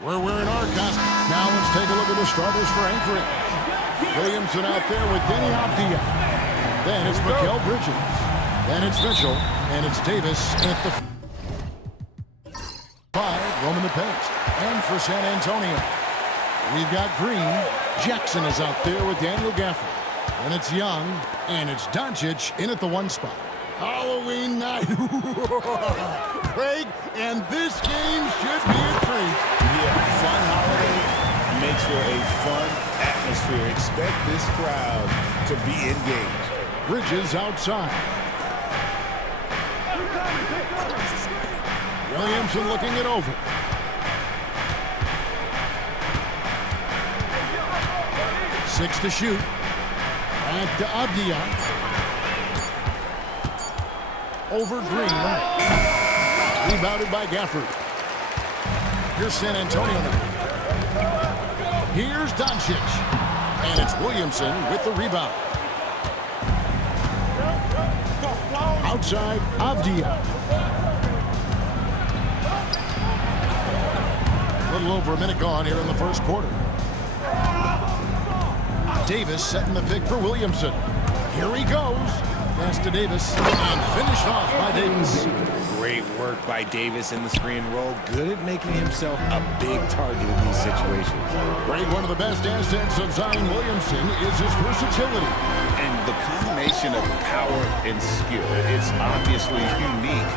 We're wearing our costume. Now let's take a look at the starters for Anchorage. Williamson out there with Denny Avdia. Then it's Mikal Bridges. Then it's Mitchell. And it's Davis at the 5, roaming the paint. And for San Antonio, we've got Green. Jackson is out there with Daniel Gafford. And it's Young. And it's Doncic in at the 1 spot. Halloween night. Craig, and this game should be a treat. Yeah, fun holiday makes for a fun atmosphere. Expect this crowd to be engaged. Bridges outside. Williamson looking it over. Six to shoot. Back to Avdia. Over Green. Rebounded by Gafford. Here's San Antonio now. Here's Doncic. And it's Williamson with the rebound. Outside, Avdia. A little over a minute gone here in the first quarter. Davis setting the pick for Williamson. Here he goes. Pass to Davis, and finished off by Davis. Great work by Davis in the screen roll. Good at making himself a big target in these situations. Greg, one of the best assets of Zion Williamson is his versatility. And the combination of power and skill, it's obviously unique.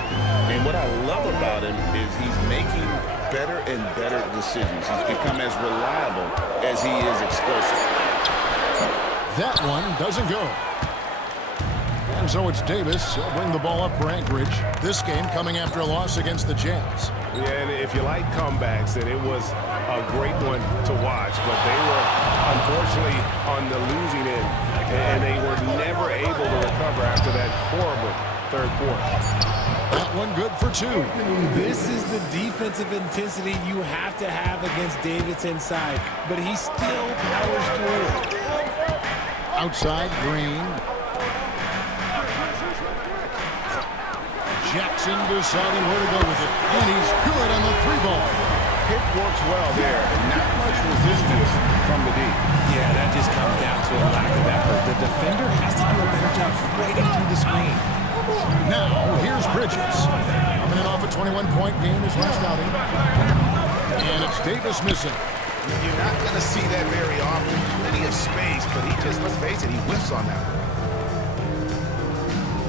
And what I love about him is he's making better and better decisions. He's become as reliable as he is explosive. That one doesn't go. And so it's Davis. He'll bring the ball up for Anchorage. This game coming after a loss against the Jazz. Yeah, and if you like comebacks, then it was a great one to watch. But they were, unfortunately, on the losing end. And they were never able to recover after that horrible third quarter. That one good for 2. This is the defensive intensity you have to have against Davis inside. But he still powers through. Outside, Green. Jackson deciding where to go with it. And he's good on the 3-ball. Pick works well there. Not much resistance from the D. Yeah, that just comes down to a lack of effort. The defender has to do a better job fighting through the screen. Now, here's Bridges. Coming in off a 21-point game his last outing. And it's Davis missing. You're not going to see that very often. Plenty of space, but he just, let's face it, he whiffs on that one.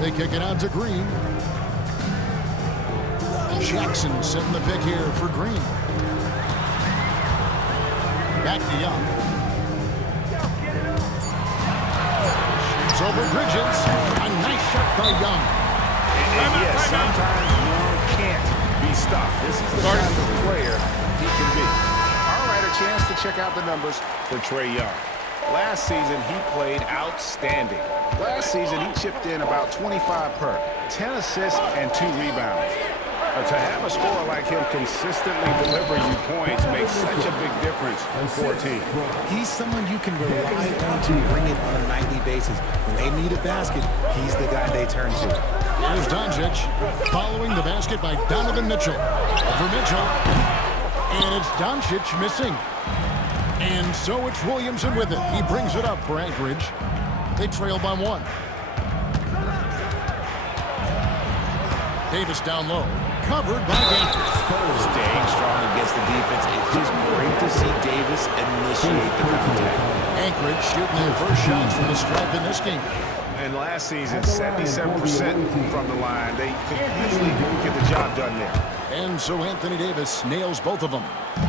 They kick it out to Green. Jackson setting the pick here for Green. Back to Young. Shoots over Bridges. A nice shot by Young. And yes, sometimes Young can't be stopped. This is the kind of player he can be. All right, a chance to check out the numbers for Trae Young. Last season, he played outstanding. Last season, he chipped in about 25 per, 10 assists and 2 rebounds. But to have a scorer like him consistently deliver you points makes such a big difference for a team. He's someone you can rely on to bring it on a nightly basis. When they need a basket, he's the guy they turn to. Here's Doncic following the basket by Donovan Mitchell. Over Mitchell. And it's Doncic missing. And so it's Williamson with it. He brings it up for Anchorage. They trail by 1. Davis down low. Covered by Gafford. Spurs staying strong against the defense. It's just great to see Davis initiate the contact. Anchorage shooting their first shots from the stripe in this game. And last season, 77% from the line. They could easily get the job done there. And so Anthony Davis nails both of them.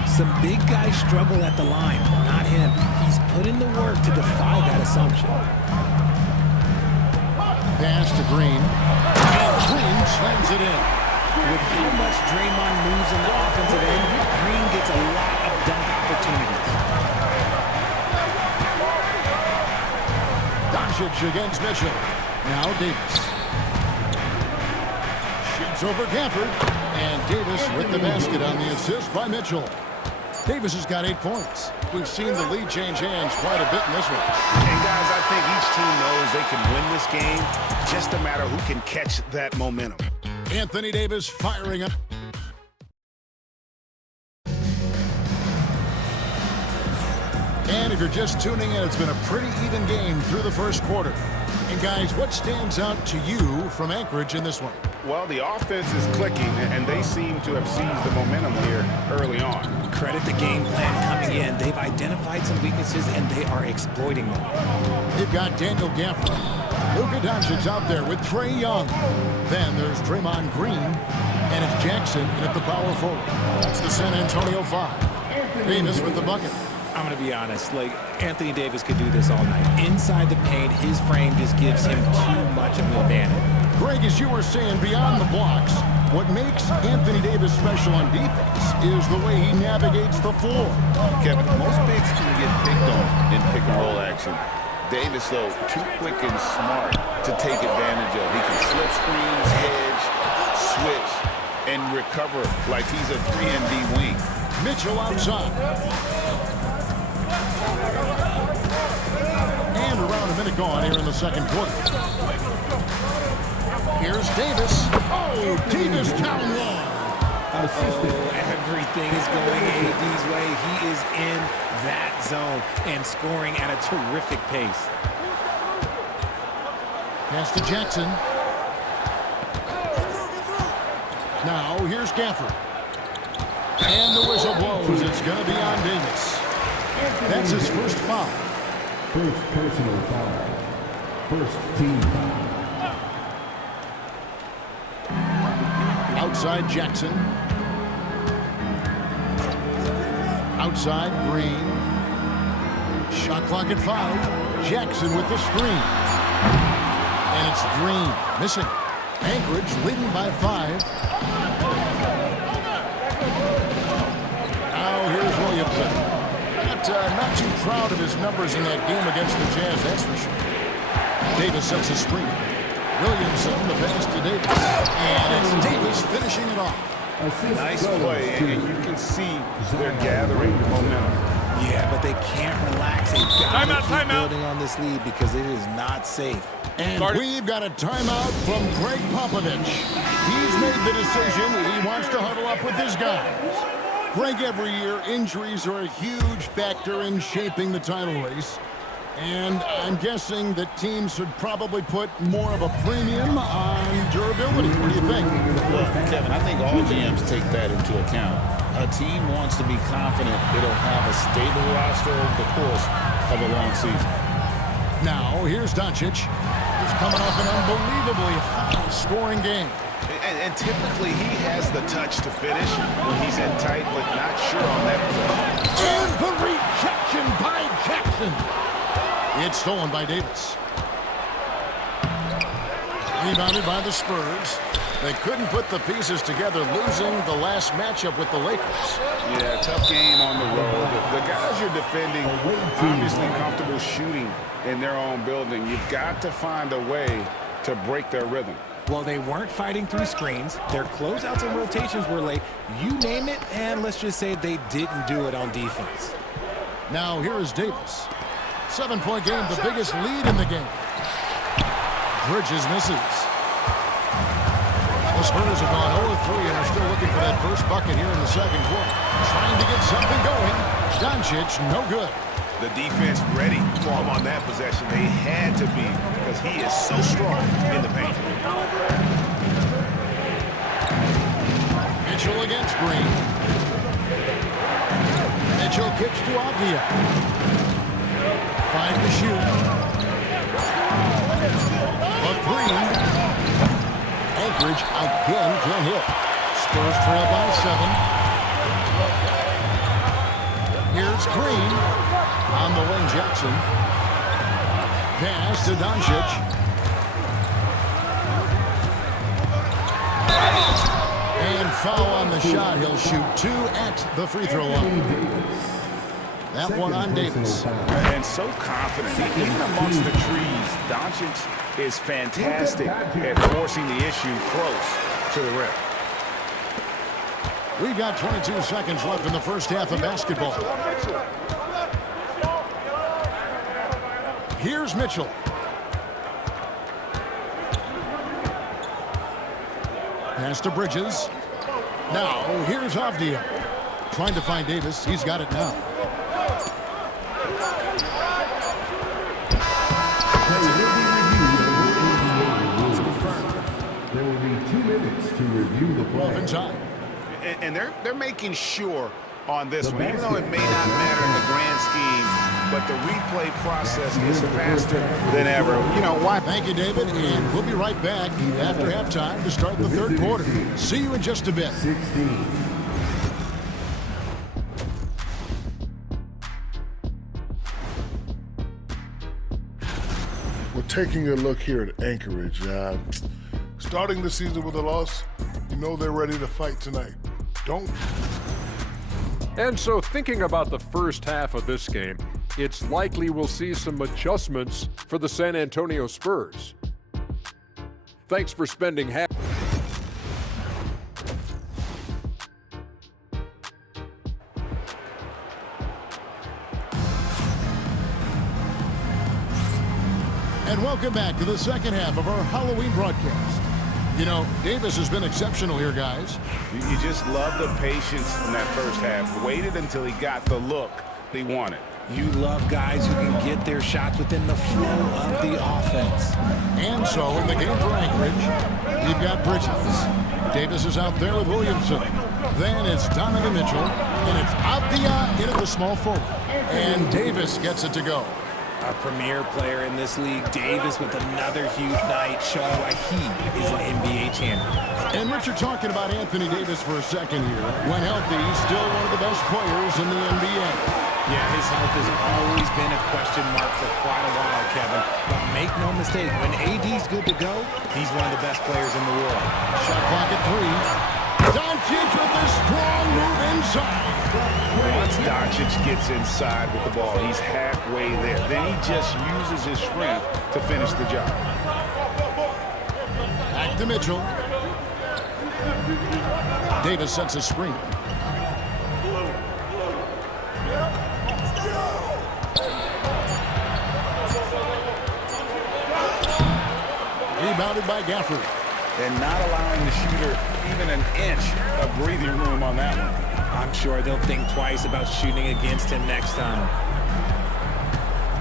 Some big guys struggle at the line, not him. He's put in the work to defy that assumption. Pass to Green. And Green slams it in. With how much Draymond moves in the offensive end, Green gets a lot of dunk opportunities. Doncic against Mitchell. Now Davis. Shoots over Gafford. And Davis with the basket on the assist by Mitchell. Davis has got 8 points. We've seen the lead change hands quite a bit in this one. And guys, I think each team knows they can win this game. Just a matter who can catch that momentum. Anthony Davis firing up. And if you're just tuning in, it's been a pretty even game through the first quarter. And guys, what stands out to you from Anchorage in this one? Well, the offense is clicking, and they seem to have seized the momentum here early on. Credit the game plan coming in. They've identified some weaknesses, and they are exploiting them. They've got Daniel Gafford. Luka Doncic's out there with Trae Young. Then there's Draymond Green, and it's Jackson at the power forward. That's the San Antonio 5. Davis with the bucket. I'm going to be honest, Anthony Davis could do this all night. Inside the paint, his frame just gives him too much of an advantage. Greg, as you were saying, beyond the blocks, what makes Anthony Davis special on defense is the way he navigates the floor. Kevin, most bigs can get picked on in pick-and-roll action. Davis, though, too quick and smart to take advantage of. He can slip screens, hedge, switch, and recover like he's a 3-and-D wing. Mitchell outside. And around a minute gone here in the second quarter. Here's Davis. Oh, Davis down one. Everything is going AD's way. He is in that zone and scoring at a terrific pace. Pass to Jackson. Now here's Gafford. And the whistle blows. It's going to be on Davis. That's his first foul. First personal foul. First team foul. Outside Jackson. Outside Green. Shot clock at 5. Jackson with the screen. And it's Green missing. Anchorage leading by 5. Now here's Williamson. Not too proud of his numbers in that game against the Jazz, that's for sure. Davis sets a screen. Williamson, the pass to Davis. And it's Davis finishing it off. Nice play, and you can see they're gathering momentum. Yeah, but they can't relax. They've got to keep building on this lead because it is not safe. And we've got a timeout from Greg Popovich. He's made the decision he wants to huddle up with his guys. Greg, every year, injuries are a huge factor in shaping the title race. And I'm guessing that teams should probably put more of a premium on durability. What do you think? Well, Kevin, I think all GMs take that into account. A team wants to be confident it'll have a stable roster over the course of a long season. Now, here's Doncic. He's coming off an unbelievably high-scoring game. And typically, he has the touch to finish when he's in tight, but not sure on that possession. And the rejection by Jackson. It's stolen by Davis. Rebounded by the Spurs. They couldn't put the pieces together, losing the last matchup with the Lakers. Yeah, tough game on the road. The guys you're defending, obviously comfortable shooting in their own building. You've got to find a way to break their rhythm. Well, they weren't fighting through screens. Their closeouts and rotations were late. You name it, and let's just say they didn't do it on defense. Now here is Davis. 7-point game, the biggest lead in the game. Bridges misses. The Spurs have gone 0-3 and are still looking for that first bucket here in the second quarter. Trying to get something going. Doncic, no good. The defense ready for him on that possession. They had to be because he is so strong in the paint. Mitchell against Green. Mitchell kicks to Avdia. 5 to shoot. A 3. Anchorage again can hit. Spurs trail by 7. Here's Green. On the wing, Jackson. Pass to Doncic. And foul on the shot. He'll shoot 2 at the free throw line. That one on Davis. And so confident. Even amongst the trees, Doncic is fantastic at forcing the issue close to the rim. We've got 22 seconds left in the first half of basketball. Here's Mitchell. Pass to Bridges. Now, here's Avdia. Trying to find Davis. He's got it now. There will be 2 minutes to review the play. And they're making sure on this one, even though it may not matter in the grand scheme, but the replay process is faster than ever. You know why? Thank you, David, and we'll be right back after halftime to start the third quarter. See you in just a bit. 16. We're taking a look here at Anchorage. Starting the season with a loss, you know they're ready to fight tonight. Don't. And so thinking about the first half of this game, it's likely we'll see some adjustments for the San Antonio Spurs. Thanks for spending half. And welcome back to the second half of our Halloween broadcast. You know, Davis has been exceptional here, guys. You just love the patience in that first half. Waited until he got the look he wanted. You love guys who can get their shots within the flow of the offense. And so in the game for Anchorage, we've got Bridges. Davis is out there with Williamson. Then it's Donovan Mitchell, and it's Avdia in at the small forward. And Davis gets it to go. A premier player in this league, Davis, with another huge night, showing why he is an NBA champion. And Richard, talking about Anthony Davis for a second here. When healthy, he's still one of the best players in the NBA. Yeah, his health has always been a question mark for quite a while, Kevin. But make no mistake, when AD's good to go, he's one of the best players in the world. Shot clock at 3. Doncic with a strong move inside. Once Doncic gets inside with the ball, he's halfway there. Then he just uses his strength to finish the job. Back to Mitchell. Davis sets a screen. Rebounded by Gafford. And not allowing the shooter even an inch of breathing room on that one. I'm sure they'll think twice about shooting against him next time.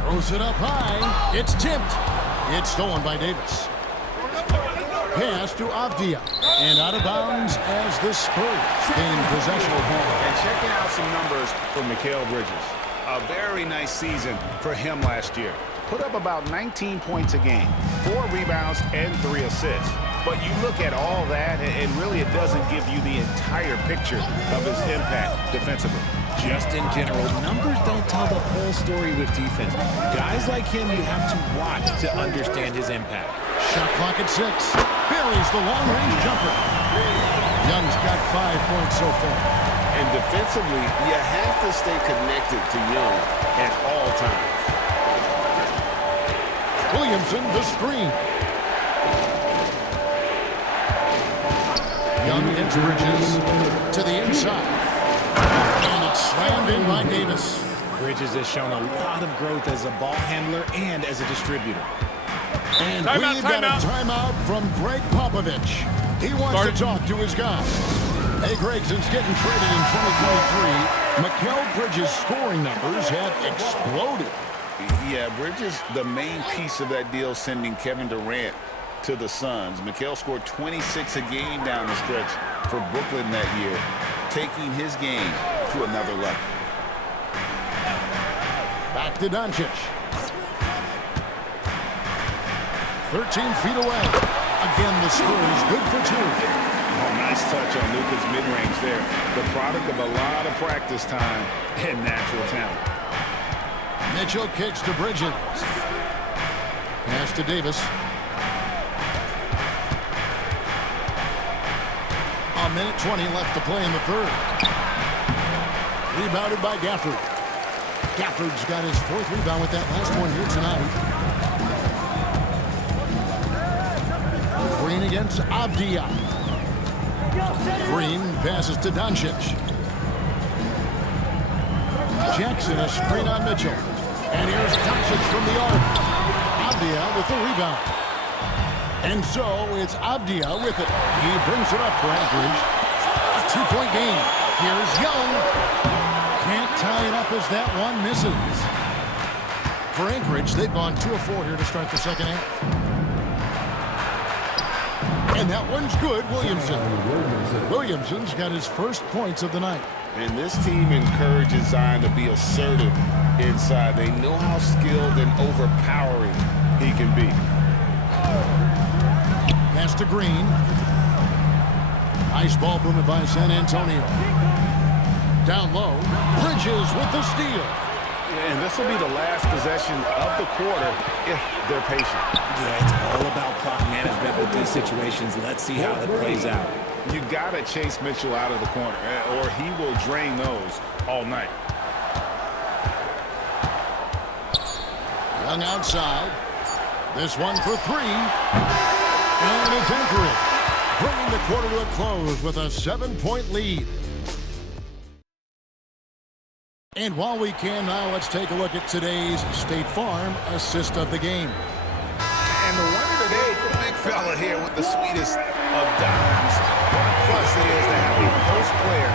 Throws it up high. It's tipped. It's stolen by Davis. Pass to Avdia. And out of bounds as the Spurs gain possession. And checking out some numbers for Mikal Bridges. A very nice season for him last year. Put up about 19 points a game, 4 rebounds, and 3 assists. But you look at all that, and really it doesn't give you the entire picture of his impact defensively. Just in general, numbers don't tell the whole story with defense. Guys like him, you have to watch to understand his impact. Shot clock at 6. Buries the long-range jumper. Young's got 5 points so far. And defensively, you have to stay connected to Young at all times. Williamson, the screen. Young against Bridges to the inside. And it's slammed in by Davis. Bridges has shown a lot of growth as a ball handler and as a distributor. And we've got a timeout from Greg Popovich. He wants to talk to his guys. Hey, Greg, since getting traded in 2023, Mikal Bridges' scoring numbers have exploded. Yeah, Bridges, the main piece of that deal, sending Kevin Durant to the Suns. Mikal scored 26 a game down the stretch for Brooklyn that year, taking his game to another level. Back to Doncic. 13 feet away. Again, the Spurs good for 2. Oh, nice touch on Luka's mid-range there. The product of a lot of practice time and natural talent. Mitchell kicks to Bridges. Pass to Davis. A minute 20 left to play in the third. Rebounded by Gafford. Gafford's got his 4th rebound with that last one here tonight. Green against Avdia. Green passes to Doncic. Jackson, a screen on Mitchell. And here's Doncic from the arc. Avdia with the rebound. And so it's Avdia with it. He brings it up for Anchorage. A 2-point game. Here's Young. Can't tie it up as that one misses. For Anchorage, they've gone 2 of 4 here to start the second half. And that one's good, Williamson. Williamson's got his first points of the night. And this team encourages Zion to be assertive inside. They know how skilled and overpowering he can be. Pass to Green. Nice ball movement by San Antonio. Down low. Bridges with the steal. And this will be the last possession of the quarter if they're patient. Yeah, it's all about clock management with these situations. Let's see how it plays out. You got to chase Mitchell out of the corner, or he will drain those all night. Young outside. This one for 3. And it's Anchorage, bringing the quarter to a close with a 7-point lead. And while we can now, let's take a look at today's State Farm assist of the game. And the winner today, the big fella here with the sweetest of dimes. What a plus it is to have a post player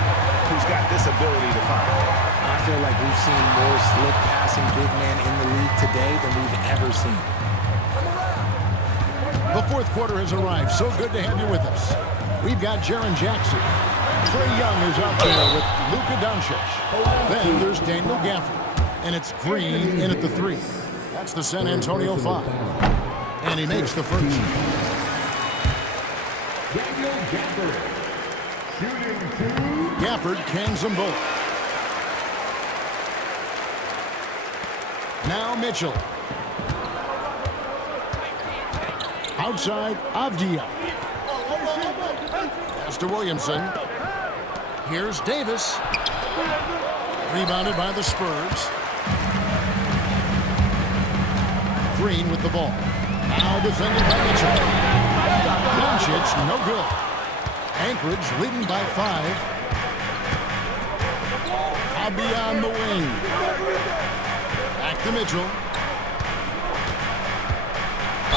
who's got this ability to find. I feel like we've seen more slick passing big man in the league today than we've ever seen. The fourth quarter has arrived. So good to have you with us. We've got Jaren Jackson. Trae Young is out there with Luka Doncic. Then there's Daniel Gafford. And it's Green in at the 3. That's the San Antonio 5. And he makes the first. Daniel Gafford. Shooting 2. Gafford cans them both. Now Mitchell. Outside, Avdia. Pass to Williamson. Here's Davis. Rebounded by the Spurs. Green with the ball. Now defended by Mitchell. Doncic, no good. Anchorage leading by 5. Avdia on the wing. Back to Mitchell.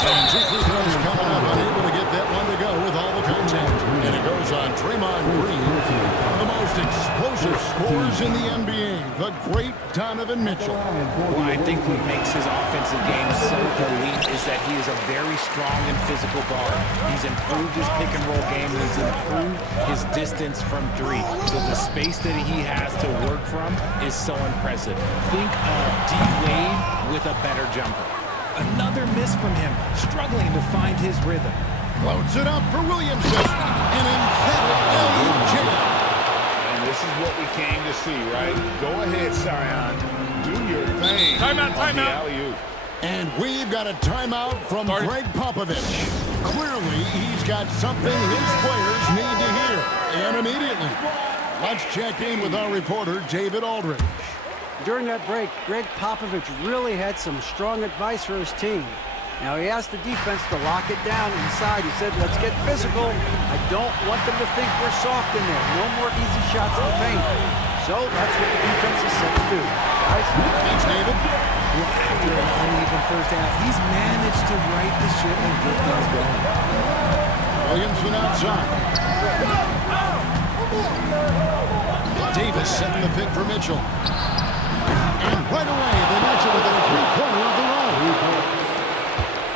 And 2 free throws coming up, unable to get that one to go with all the contact. And it goes on Draymond Green, one of the most explosive scorers in the NBA, the great Donovan Mitchell. Well, I think what makes his offensive game so elite is that he is a very strong and physical guard. He's improved his pick-and-roll game. He's improved his distance from 3. So the space that he has to work from is so impressive. Think of D. Wade with a better jumper. Another miss from him, struggling to find his rhythm. Floats it up for Williamson. An emphatic alley-oop jam. And this is what we came to see, right? Go ahead, Zion. Do your thing. Timeout, timeout. Alley-oop. And we've got a timeout from Greg Popovich. Clearly, he's got something his players need to hear. And immediately. Let's check in with our reporter, David Aldridge. During that break, Greg Popovich really had some strong advice for his team. Now, he asked the defense to lock it down inside. He said, let's get physical. I don't want them to think we're soft in there. No more easy shots in the paint. So that's what the defense is set to do. Guys? Thanks, David. Well, after an uneven first half, he's managed to right the ship and get things going. Williamson outside. Davis setting the pick for Mitchell. And right away, they match it with a three-pointer of their own.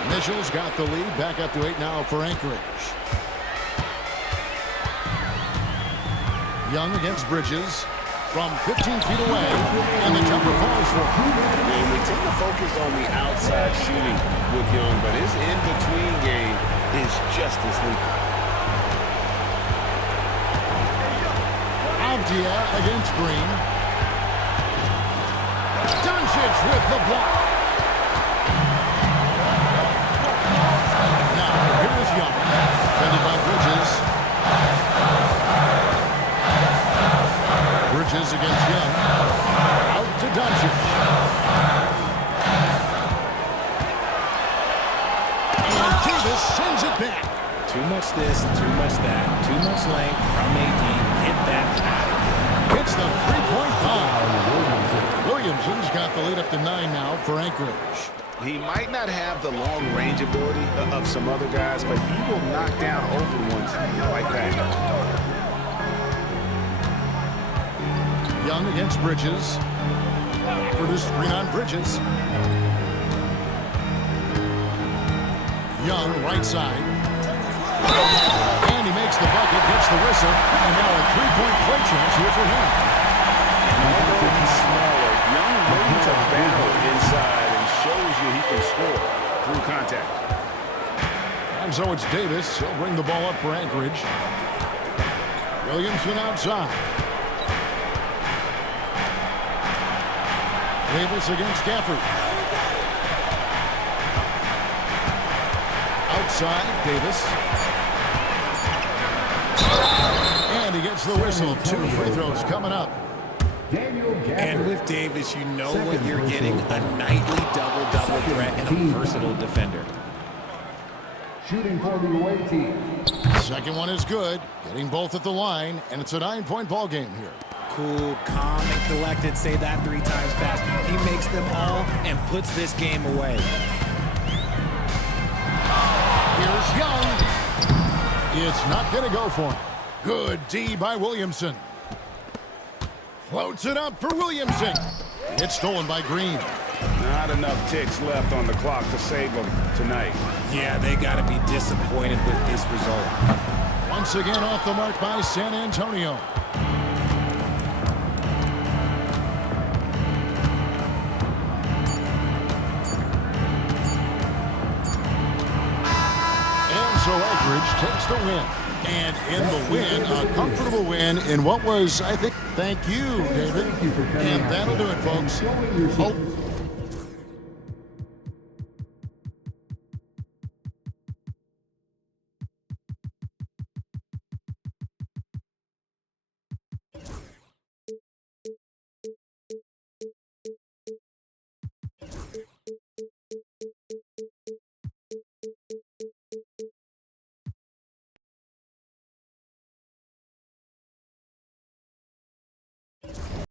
Mitchell's got the lead, back up to 8 now for Anchorage. Young against Bridges from 15 feet away, and the jumper falls for him. And we tend to focus on the outside shooting with Young, but his in-between game is just as lethal. Avdia against Green. Doncic with the block. Now, here's Young. Defended by Bridges. Bridges against Young. Out to Doncic. And Davis sends it back. Too much this, too much that, too much length from AD. Get that out. It's the three-point bomb. Williamson's got the lead up to 9 now for Anchorage. He might not have the long-range ability of some other guys, but he will knock down open ones like that. Young against Bridges. For the screen on Bridges. Young, right side. And he makes the bucket, gets the whistle, and now a three-point play chance here for him. Although he's smaller, Young willing to battle inside and shows you he can score through contact. And so it's Davis. He'll bring the ball up for Anchorage. Williamson outside. Davis against Gafford. Outside, Davis. And he gets the whistle. 2 free throws coming up. And with Davis, you know what you're getting, a nightly double-double threat and a versatile defender. Shooting for the away team. Second one is good. Getting both at the line, and it's a 9-point ball game here. Cool, calm, and collected. Say that 3 times fast. He makes them all and puts this game away. Here's Young. It's not going to go for him. Good D by Williamson. Floats it up for Williamson. It's stolen by Green. Not enough ticks left on the clock to save them tonight. Yeah, they got to be disappointed with this result. Once again off the mark by San Antonio. And so Anchorage takes the win. And in the win, a comfortable win in what was, I think, thank you, David. And that'll do it, folks.